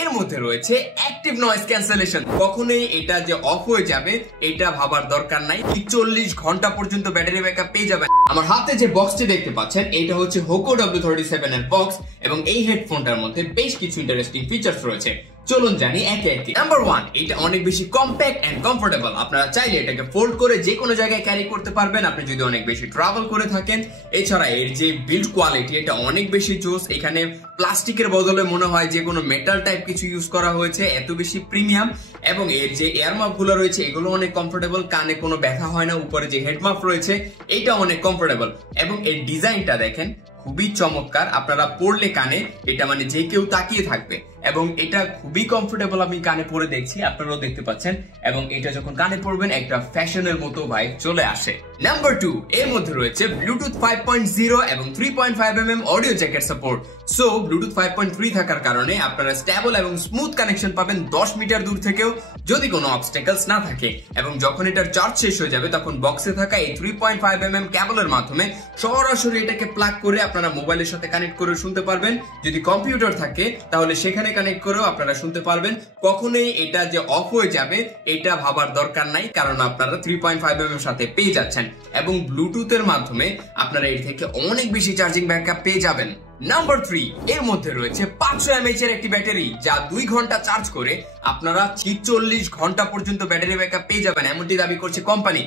এর মধ্যে রয়েছে অ্যাক্টিভ নয়েজ ক্যান্সেলেশন। কখনোই এটা যে অফ হয়ে যাবে এটা ভাবার দরকার নাই, 40 ঘন্টা পর্যন্ত ব্যাটারি ব্যাকআপ পেয়ে যাবেন। আমার হাতে যে বক্সটি দেখতে পাচ্ছেন এটা হচ্ছে হোকো W37 এর বক্স এবং এই হেডফোনটার মধ্যে বেশ কিছু ইন্টারেস্টিং ফিচার্স রয়েছে। চলুন জানি একে একে। নাম্বার 1, এটা অনেক বেশি কম্প্যাক্ট এন্ড কমফোর্টেবল। আপনারা চাইলে এটাকে ফোল্ড করে যে কোনো জায়গায় ক্যারি করতে পারবেন আপনি যদি অনেক বেশি ট্রাভেল করে থাকেন। এছাড়া এর যে বিল্ড কোয়ালিটি এটা অনেক বেশি জোস। এখানে প্লাস্টিকের বদলে মনে হয় যে কোনো মেটাল টাইপ কিছু ইউজ করা হয়েছে, এত বেশি প্রিমিয়াম। এবং এর যে এয়ার মাফ গুলো রয়েছে এগুলো অনেক কমফোর্টেবল, কানে কোনো ব্যথা হয় না। উপরে যে হেড মাফ রয়েছে এটা অনেক কমফোর্টেবল এবং এর ডিজাইনটা দেখেন খুবই চমৎকার। আপনারা পড়লে কানে এটা মানে যে কেউ তাকিয়ে থাকবে এবং এটা খুবই কমফোর্টেবল। আমি কানে পরে দেখছি, আপনারাও দেখতে পাচ্ছেন। এবং এটা যখন কানে পড়বেন একটা ফ্যাশনের মতো ভাই চলে আসে। নাম্বার 2, এর মধ্যে রয়েছে ব্লুটুথ 5.0 এবং 3.5mm audio jacket support. So Bluetooth 5.3 থাকার কারণে আপনারা স্টেবল এবং স্মুথ কানেকশন পাবেন 10 মিটার দূর থেকেও যদি কোনো অবস্টেকলস না থাকে। এবং যখন এটার চার্জ শেষ হয়ে যাবে তখন বক্সে থাকা এই 3.5mm কেবলের মাধ্যমে সরাসরি এটাকে প্লাগ করে আপনারা মোবাইলের সাথে কানেক্ট করে শুনতে পারবেন। যদি কম্পিউটার থাকে তাহলে সেখানে কানেক্ট করেও আপনারা শুনতে পারবেন। কখনোই এটা যে অফ হয়ে যাবে এটা ভাবার দরকার নাই, কারণ আপনারা 3.5mm এর সাথে পেয়ে যাচ্ছেন এবং ব্লুটুথের মাধ্যমে আপনারা এর থেকে অনেক বেশি চার্জিং ব্যাকআপ পেয়ে যাবেন। নাম্বার 3, এর মধ্যে রয়েছে 500 mAh এর একটি ব্যাটারি যা 2 ঘন্টা চার্জ করে আপনারা 40 ঘন্টা পর্যন্ত ব্যাটারি ব্যাকআপ পেয়ে যাবেন, এমনটি দাবি করছে কোম্পানি।